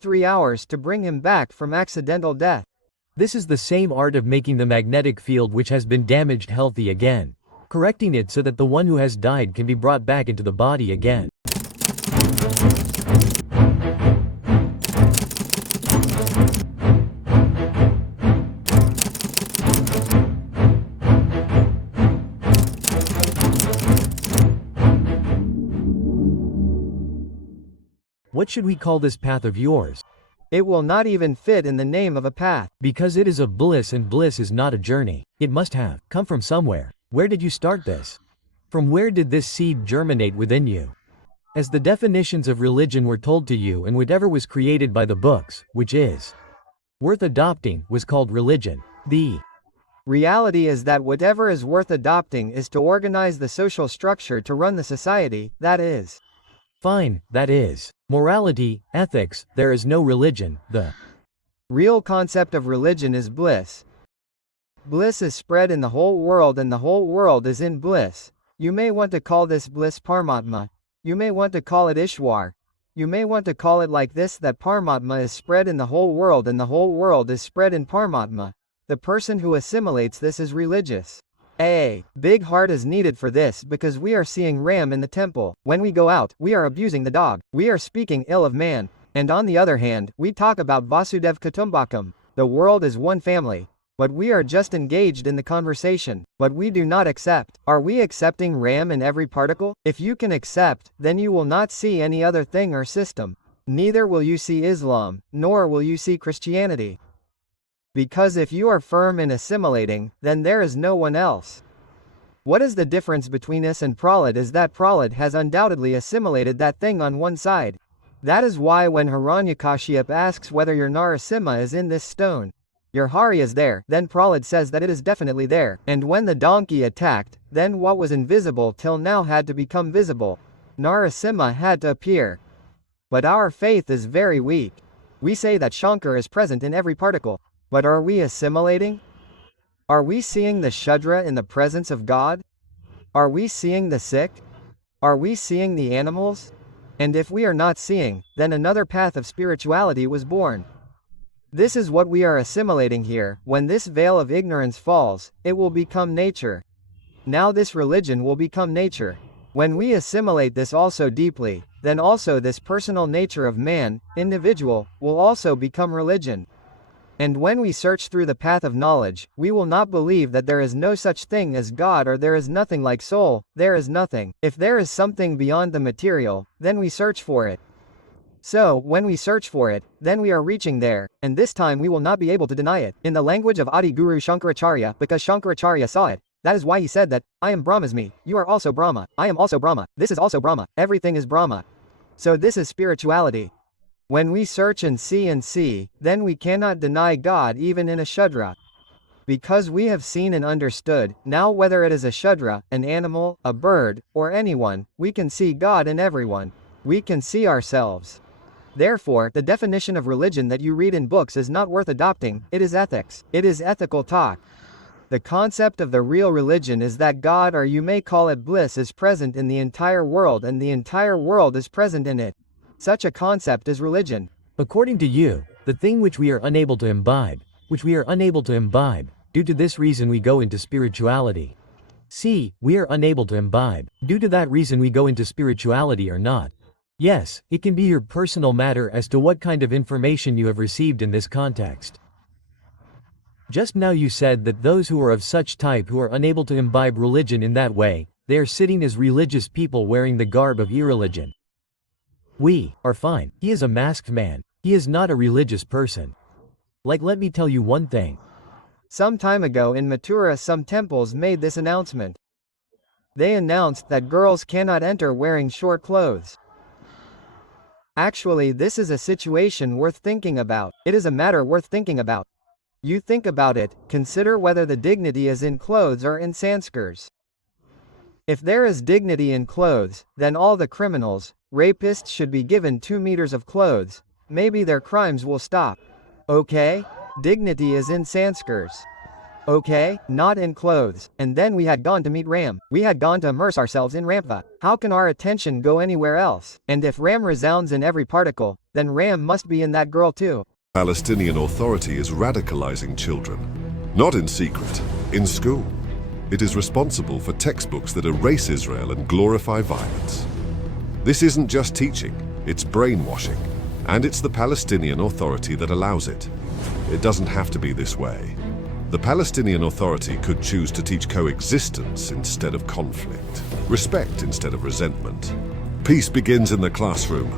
3 hours to bring him back from accidental death. This is the same art of making the magnetic field which has been damaged healthy again. Correcting it so that the one who has died can be brought back into the body again. What should we call this path of yours? It will not even fit in the name of a path. Because it is of bliss, and bliss is not a journey. It must have come from somewhere. Where did you start this? From where did this seed germinate within you? As the definitions of religion were told to you, and whatever was created by the books, which is worth adopting, was called religion. The reality is that whatever is worth adopting is to organize the social structure to run the society, that is. Fine, that is. Morality, ethics, there is no religion. The real concept of religion is bliss. Bliss is spread in the whole world, and the whole world is in bliss. You may want to call this bliss Paramatma. You may want to call it Ishwar. You may want to call it like this, that Paramatma is spread in the whole world and the whole world is spread in Paramatma. The person who assimilates this is religious. A big heart is needed for this, because we are seeing Ram in the temple. When we go out, we are abusing the dog. We are speaking ill of man. And on the other hand, we talk about Vasudev Kutumbakam. The world is one family. But we are just engaged in the conversation. But we do not accept. Are we accepting Ram in every particle? If you can accept, then you will not see any other thing or system. Neither will you see Islam, nor will you see Christianity. Because if you are firm in assimilating, then there is no one else. What is the difference between us and Prahlad is that Prahlad has undoubtedly assimilated that thing on one side. That is why when Hiranyakashipu asks whether your Narasimha is in this stone, your Hari is there, then Prahlad says that it is definitely there. And when the donkey attacked, then what was invisible till now had to become visible. Narasimha had to appear. But our faith is very weak. We say that Shankar is present in every particle. But are we assimilating? Are we seeing the Shudra in the presence of God? Are we seeing the sick? Are we seeing the animals? And if we are not seeing, then another path of spirituality was born. This is what we are assimilating here. When this veil of ignorance falls, it will become nature. Now this religion will become nature. When we assimilate this also deeply, then also this personal nature of man, individual, will also become religion. And when we search through the path of knowledge, we will not believe that there is no such thing as God, or there is nothing like soul. There is nothing. If there is something beyond the material, then we search for it. So, when we search for it, then we are reaching there, and this time we will not be able to deny it. In the language of Adi Guru Shankaracharya, because Shankaracharya saw it, that is why he said that, I am Brahmasmi, you are also Brahma, I am also Brahma, this is also Brahma, everything is Brahma. So this is spirituality. When we search and see, then we cannot deny God even in a Shudra. Because we have seen and understood, now whether it is a Shudra, an animal, a bird, or anyone, we can see God in everyone. We can see ourselves. Therefore, the definition of religion that you read in books is not worth adopting, it is ethics. It is ethical talk. The concept of the real religion is that God, or you may call it bliss, is present in the entire world and the entire world is present in it. Such a concept is religion. According to you, the thing which we are unable to imbibe, due to this reason we go into spirituality. See, we are unable to imbibe, due to that reason we go into spirituality or not. Yes, it can be your personal matter as to what kind of information you have received in this context. Just now you said that those who are of such type who are unable to imbibe religion in that way, they are sitting as religious people wearing the garb of irreligion. We are fine. He is a masked man. He is not a religious person. Like, let me tell you one thing. Some time ago in Mathura, some temples made this announcement. They announced that girls cannot enter wearing short clothes. Actually, this is a situation worth thinking about. It is a matter worth thinking about. You think about it, consider whether the dignity is in clothes or in sanskars. If there is dignity in clothes, then all the criminals, rapists should be given 2 meters of clothes. Maybe their crimes will stop. Okay? Dignity is in sanskars. Okay, not in clothes. And then we had gone to meet Ram. We had gone to immerse ourselves in Rampa. How can our attention go anywhere else? And if Ram resounds in every particle, then Ram must be in that girl too. Palestinian Authority is radicalizing children, not in secret, in school. It is responsible for textbooks that erase Israel and glorify violence. This isn't just teaching, it's brainwashing, and it's the Palestinian Authority that allows it. It doesn't have to be this way. The Palestinian Authority could choose to teach coexistence instead of conflict, respect instead of resentment. Peace begins in the classroom.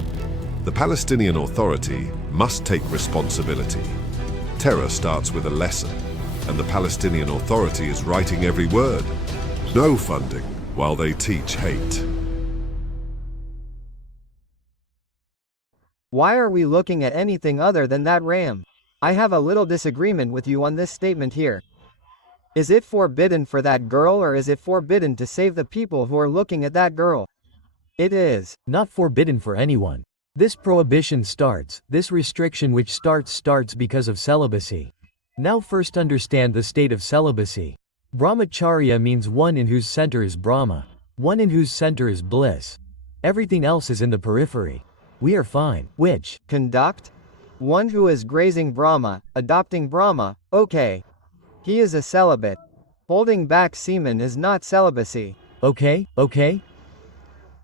The Palestinian Authority must take responsibility. Terror starts with a lesson, and the Palestinian Authority is writing every word. No funding while they teach hate. Why are we looking at anything other than that Ram? I have a little disagreement with you on this statement here. Is it forbidden for that girl, or is it forbidden to save the people who are looking at that girl? It is not forbidden for anyone. This prohibition starts, this restriction which starts because of celibacy. Now first understand the state of celibacy. Brahmacharya means one in whose center is Brahma, one in whose center is bliss. Everything else is in the periphery. We are fine. Which? Conduct? One who is grazing Brahma, adopting Brahma, okay. He is a celibate. Holding back semen is not celibacy. Okay.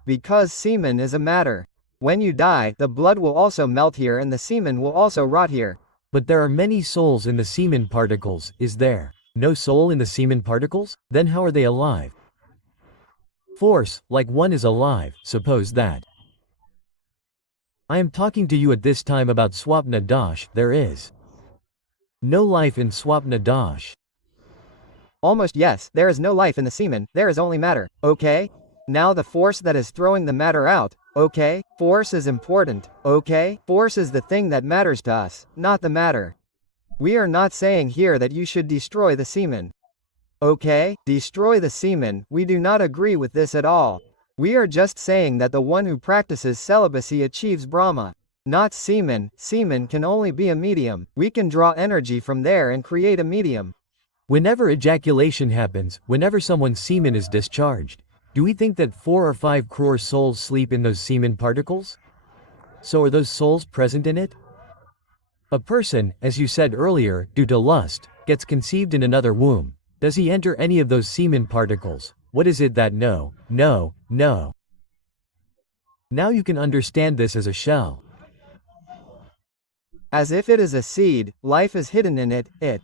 Because semen is a matter. When you die, the blood will also melt here and the semen will also rot here. But there are many souls in the semen particles, is there? No soul in the semen particles? Then how are they alive? Force, like one is alive, suppose that. I am talking to you at this time about Swapna Dash, there is no life in Swapna Dash. Almost yes, there is no life in the semen, there is only matter, okay? Now the force that is throwing the matter out, okay? Force is important, okay? Force is the thing that matters to us, not the matter. We are not saying here that you should destroy the semen. Okay? Destroy the semen, we do not agree with this at all. We are just saying that the one who practices celibacy achieves Brahma. Not semen. Semen can only be a medium. We can draw energy from there and create a medium. Whenever ejaculation happens, whenever someone's semen is discharged, do we think that 4 or 5 crore souls sleep in those semen particles? So are those souls present in it? A person, as you said earlier, due to lust, gets conceived in another womb. Does he enter any of those semen particles? What is it that no. Now you can understand this as a shell. As if it is a seed, life is hidden in it, it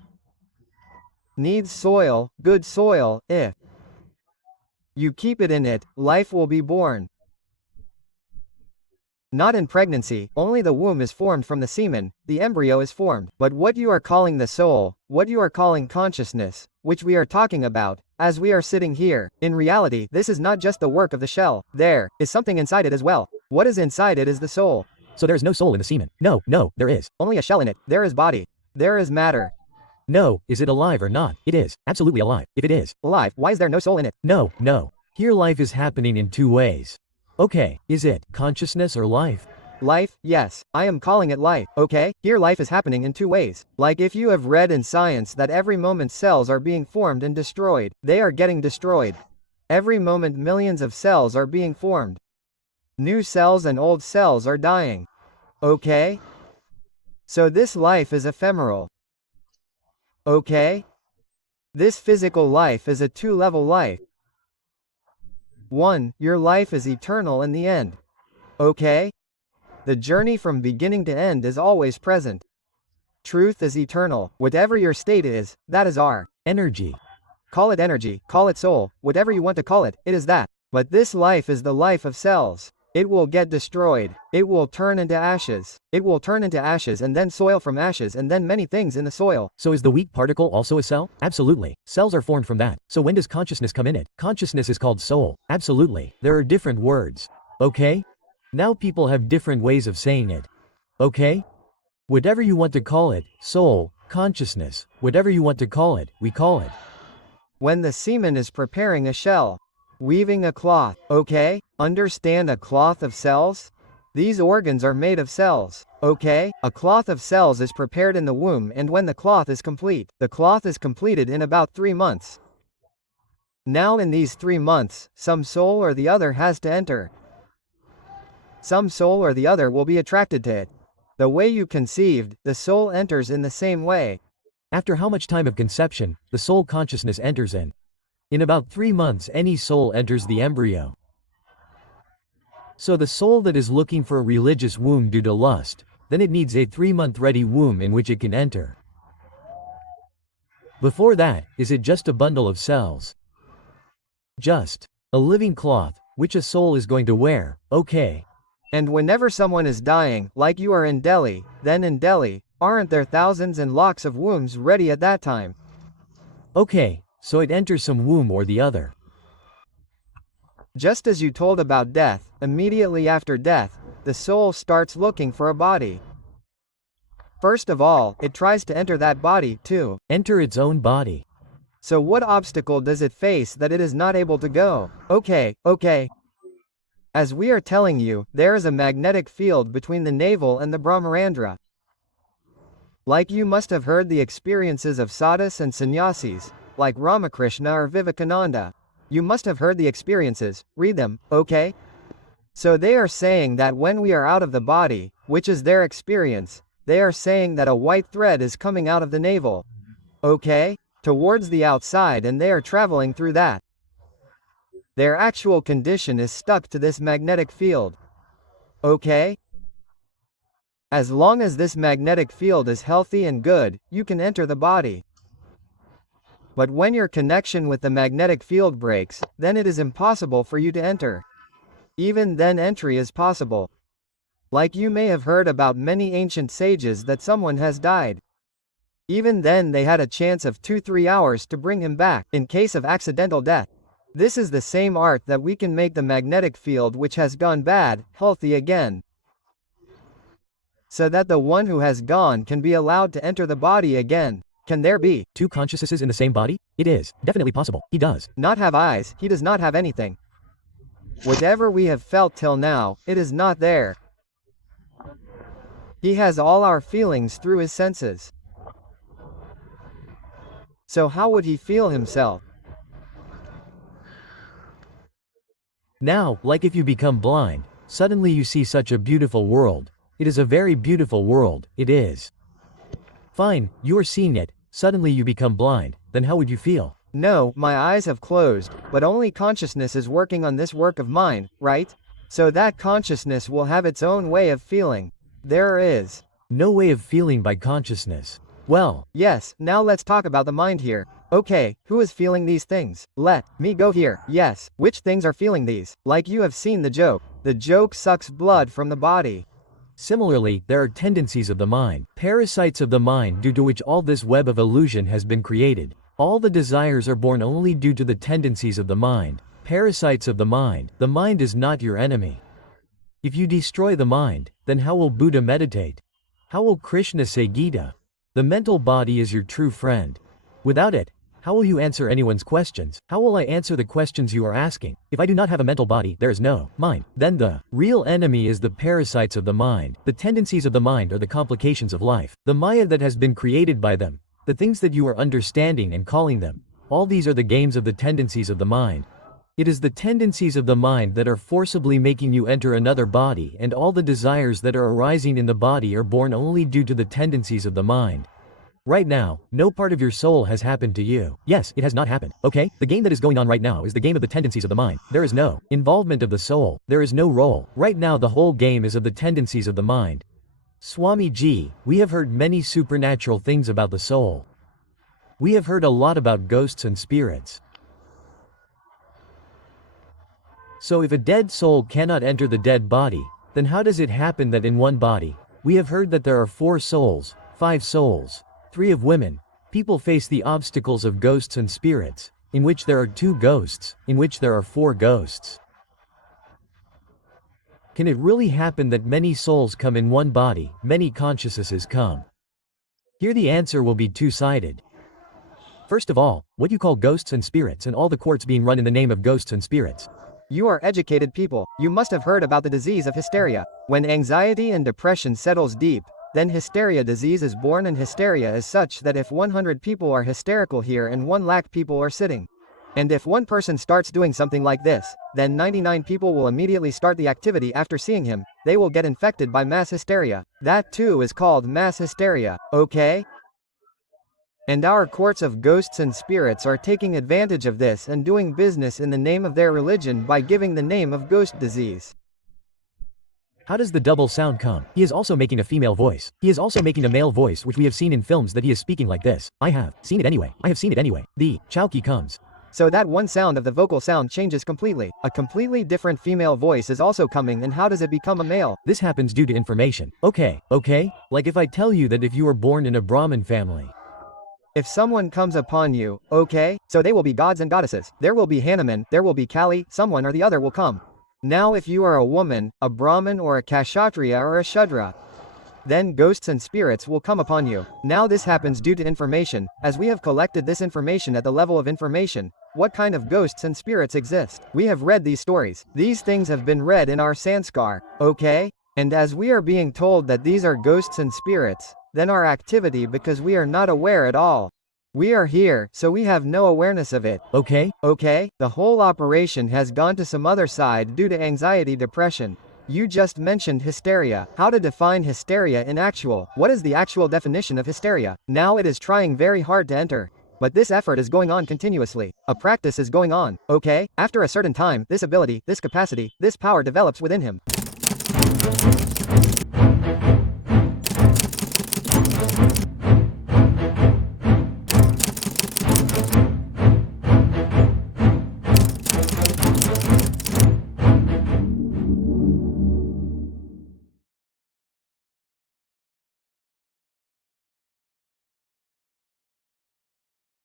needs soil, good soil, if you keep it in it, life will be born. Not in pregnancy, only the womb is formed from the semen, the embryo is formed. But what you are calling the soul, what you are calling consciousness, which we are talking about, as we are sitting here, in reality, this is not just the work of the shell. There is something inside it as well. What is inside it is the soul. So there is no soul in the semen. No, there is. Only a shell in it. There is body. There is matter. No, is it alive or not? It is. Absolutely alive. If it is alive, why is there no soul in it? No. Here life is happening in 2 ways. Okay, is it consciousness or life? Life, yes, I am calling it life, okay? Here life is happening in 2 ways. Like if you have read in science that every moment cells are being formed and destroyed, they are getting destroyed. Every moment millions of cells are being formed. New cells and old cells are dying. Okay? So this life is ephemeral. Okay? This physical life is a 2-level life. 1, your life is eternal in the end. Okay? The journey from beginning to end is always present. Truth is eternal. Whatever your state is, that is our energy. Call it energy, call it soul, whatever you want to call it, it is that. But this life is the life of cells. It will get destroyed. It will turn into ashes. It will turn into ashes and then soil from ashes and then many things in the soil. So is the weak particle also a cell? Absolutely. Cells are formed from that. So when does consciousness come in it? Consciousness is called soul. Absolutely. There are different words. Okay? Now people have different ways of saying it. Okay? Whatever you want to call it, soul, consciousness, whatever you want to call it, we call it. When the semen is preparing a shell, weaving a cloth, okay? Understand a cloth of cells? These organs are made of cells. Okay? A cloth of cells is prepared in the womb, and when the cloth is complete, the cloth is completed in about 3 months. Now in these 3 months, some soul or the other has to enter. Some soul or the other will be attracted to it. The way you conceived, the soul enters in the same way. After how much time of conception, the soul consciousness enters in? In about 3 months any soul enters the embryo. So the soul that is looking for a religious womb due to lust, then it needs a 3-month ready womb in which it can enter. Before that, is it just a bundle of cells? Just a living cloth, which a soul is going to wear, okay. And whenever someone is dying, like you are in Delhi, then in Delhi, aren't there thousands and lakhs of wombs ready at that time? Okay, so it enters some womb or the other. Just as you told about death, immediately after death, the soul starts looking for a body. First of all, it tries to enter that body, too. Enter its own body. So what obstacle does it face that it is not able to go? Okay. As we are telling you, there is a magnetic field between the navel and the Brahmarandra. Like you must have heard the experiences of sadhus and sannyasis, like Ramakrishna or Vivekananda. You must have heard the experiences, read them, okay? So they are saying that when we are out of the body, which is their experience, they are saying that a white thread is coming out of the navel. Okay? Towards the outside, and they are traveling through that. Their actual condition is stuck to this magnetic field. Okay? As long as this magnetic field is healthy and good, you can enter the body. But when your connection with the magnetic field breaks, then it is impossible for you to enter. Even then entry is possible. Like you may have heard about many ancient sages that someone has died. Even then they had a chance of 2-3 hours to bring him back, in case of accidental death. This is the same art that we can make the magnetic field which has gone bad, healthy again. So that the one who has gone can be allowed to enter the body again. Can there be 2 consciousnesses in the same body? It is definitely possible. He does not have eyes, he does not have anything. Whatever we have felt till now, it is not there. He has all our feelings through his senses. So how would he feel himself? Now, like if you become blind, suddenly you see such a beautiful world. It is a very beautiful world, it is. Fine, you are seeing it, suddenly you become blind, then how would you feel? No, my eyes have closed, but only consciousness is working on this work of mine, right? So that consciousness will have its own way of feeling. There is no way of feeling by consciousness. Well, yes, now let's talk about the mind here. Okay, who is feeling these things? Let me go here. Yes, which things are feeling these? Like you have seen the joke. The joke sucks blood from the body. Similarly, there are tendencies of the mind, parasites of the mind due to which all this web of illusion has been created. All the desires are born only due to the tendencies of the mind, parasites of the mind. The mind is not your enemy. If you destroy the mind, then how will Buddha meditate? How will Krishna say Gita? The mental body is your true friend. Without it, how will you answer anyone's questions? How will I answer the questions you are asking? If I do not have a mental body, there is no mind. Then the real enemy is the parasites of the mind. The tendencies of the mind are the complications of life. The Maya that has been created by them. The things that you are understanding and calling them. All these are the games of the tendencies of the mind. It is the tendencies of the mind that are forcibly making you enter another body, and all the desires that are arising in the body are born only due to the tendencies of the mind. Right now, no part of your soul has happened to you. Yes, it has not happened, okay? The game that is going on right now is the game of the tendencies of the mind. There is no involvement of the soul. There is no role. Right now the whole game is of the tendencies of the mind. Swami Ji, we have heard many supernatural things about the soul. We have heard a lot about ghosts and spirits. So if a dead soul cannot enter the dead body, then how does it happen that in one body, we have heard that there are 4 souls, 5 souls, 3 of women. People face the obstacles of ghosts and spirits, in which there are 2 ghosts, in which there are 4 ghosts. Can it really happen that many souls come in one body, many consciousnesses come? Here the answer will be two-sided. First of all, what you call ghosts and spirits and all the courts being run in the name of ghosts and spirits. You are educated people. You must have heard about the disease of hysteria. When anxiety and depression settles deep, then hysteria disease is born, and hysteria is such that if 100 people are hysterical here and 1 lakh people are sitting, and if one person starts doing something like this, then 99 people will immediately start the activity after seeing him. They will get infected by mass hysteria. That too is called mass hysteria, okay? And our courts of ghosts and spirits are taking advantage of this and doing business in the name of their religion by giving the name of ghost disease. How does the double sound come? He is also making a female voice. He is also making a male voice, which we have seen in films that he is speaking like this. I have seen it anyway. I have seen it anyway. The Chowki comes. So that one sound of the vocal sound changes completely. A completely different female voice is also coming, and how does it become a male? This happens due to information. Okay? Like if I tell you that if you were born in a Brahmin family, if someone comes upon you, okay? So they will be gods and goddesses. There will be Hanuman, there will be Kali, someone or the other will come. Now if you are a woman, a Brahmin or a Kshatriya or a Shudra, then ghosts and spirits will come upon you. Now this happens due to information. As we have collected this information at the level of information, what kind of ghosts and spirits exist? We have read these stories. These things have been read in our sanskar, okay? And as we are being told that these are ghosts and spirits, then our activity, because we are not aware at all. We are here, so we have no awareness of it. Okay? The whole operation has gone to some other side due to anxiety, depression. You just mentioned hysteria. How to define hysteria in actual? What is the actual definition of hysteria? Now it is trying very hard to enter. But this effort is going on continuously. A practice is going on, okay? After a certain time, this ability, this capacity, this power develops within him.